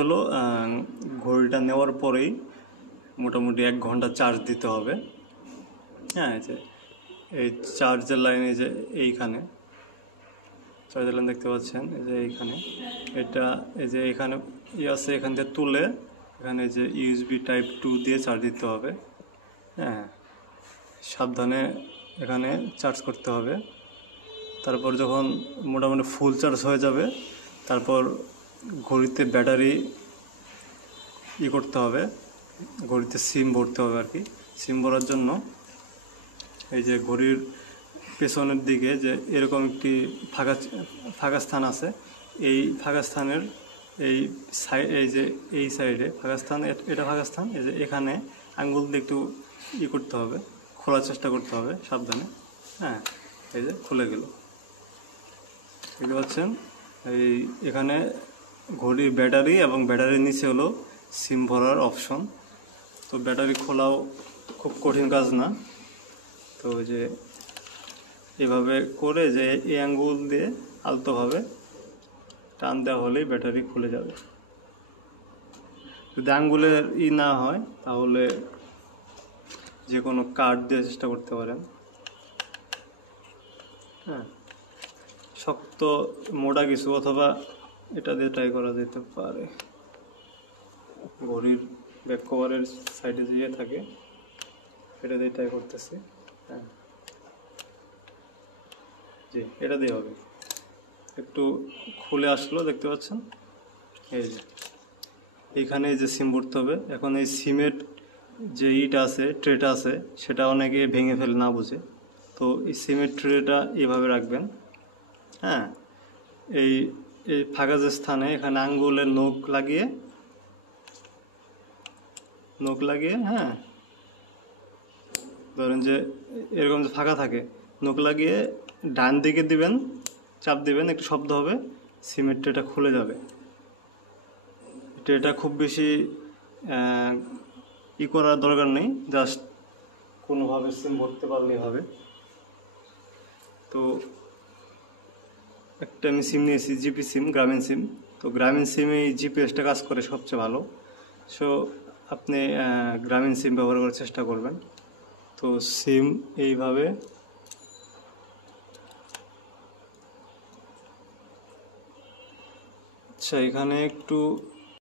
হলো ঘড়িটা নেওয়ার পরেই মোটামুটি 1 ঘন্টা চার্জ দিতে হবে। হ্যাঁ, এই যে এই চার্জের লাইন, এই যে এইখানে চার্জের লাইন দেখতে পাচ্ছেন, এই যে এইখানে এটা, এই যে এখানে আছে, এখান থেকে তুলে এখানে যে USB Type 2 দিয়ে চার্জ দিতে হবে। হ্যাঁ, সাবধানে এখানে চার্জ করতে হবে। তারপর যখন মোটামুটি ফুল চার্জ হয়ে যাবে, তারপর ঘড়িতে ব্যাটারি করতে হবে, ঘড়িতে সিম ভরতে হবে আর কি। সিম ভরার জন্য এই যে ঘড়ির পেছনের দিকে যে এরকম একটি ফাঁকা স্থান আছে, এই ফাঁকা স্থানের এই যে এই সাইডে ফাঁকা স্থান, এটা ফাঁকা স্থান, এই যে এখানে আঙ্গুল দিয়ে একটু করতে হবে, খোলার চেষ্টা করতে হবে সাবধানে। হ্যাঁ, এই যে খুলে গেল, দেখতে পাচ্ছেন। এখানে ঘড়ির ব্যাটারি এবং ব্যাটারির নিচে হলো সিম ভরার অপশন। তো ব্যাটারি খোলাও খুব কঠিন কাজ না। তো যে এভাবে করে যে এই আঙ্গুল দিয়ে আলতোভাবে টান দেওয়া হলেই ব্যাটারি খুলে যাবে। যদি আঙ্গুলের না হয় তাহলে যে কোনো কাঠ দিয়ে চেষ্টা করতে পারেন। হ্যাঁ, শক্ত মোটা কিছু অথবা এটা দিয়ে ট্রাই করা যেতে পারে। ঘড়ির ব্যাক কভারের সাইডে যে থাকে এটা দিয়ে ট্রাই করতেছি। হ্যাঁ, জি, এটা দিয়ে হবে। একটু খুলে আসলো, দেখতে পাচ্ছেন। এই যে এইখানে যে সিম ভরতে হবে। এখন এই সিমের যে আছে, ট্রেটা আছে, সেটা অনেকে ভেঙে ফেলে না বুঝে। তো এই সিমের ট্রেটা এভাবে রাখবেন। হ্যাঁ, এই এই ফাঁকা যে স্থানে এখানে আঙ্গুলের নখ লাগিয়ে, হ্যাঁ, ধরেন যে এরকম যে ফাঁকা থাকে, নখ লাগিয়ে ডান দিকে দিবেন, চাপ দিবেন, একটু শব্দ হবে, সিমের ট্রেটা খুলে যাবে। ট্রেটা খুব বেশি করার দরকার নেই, জাস্ট কোনোভাবে সিম ভরতে পারলেই হবে। তো একটা আমি সিম নিয়েছি, জিপি সিম, গ্রামীণ সিম। তো গ্রামীণ সিমে এই জিপিএসটা কাজ করে সবচেয়ে ভালো। সো আপনি গ্রামীণ সিম ব্যবহার করার চেষ্টা করবেন। তো সিম এইভাবে আচ্ছা, এখানে একটু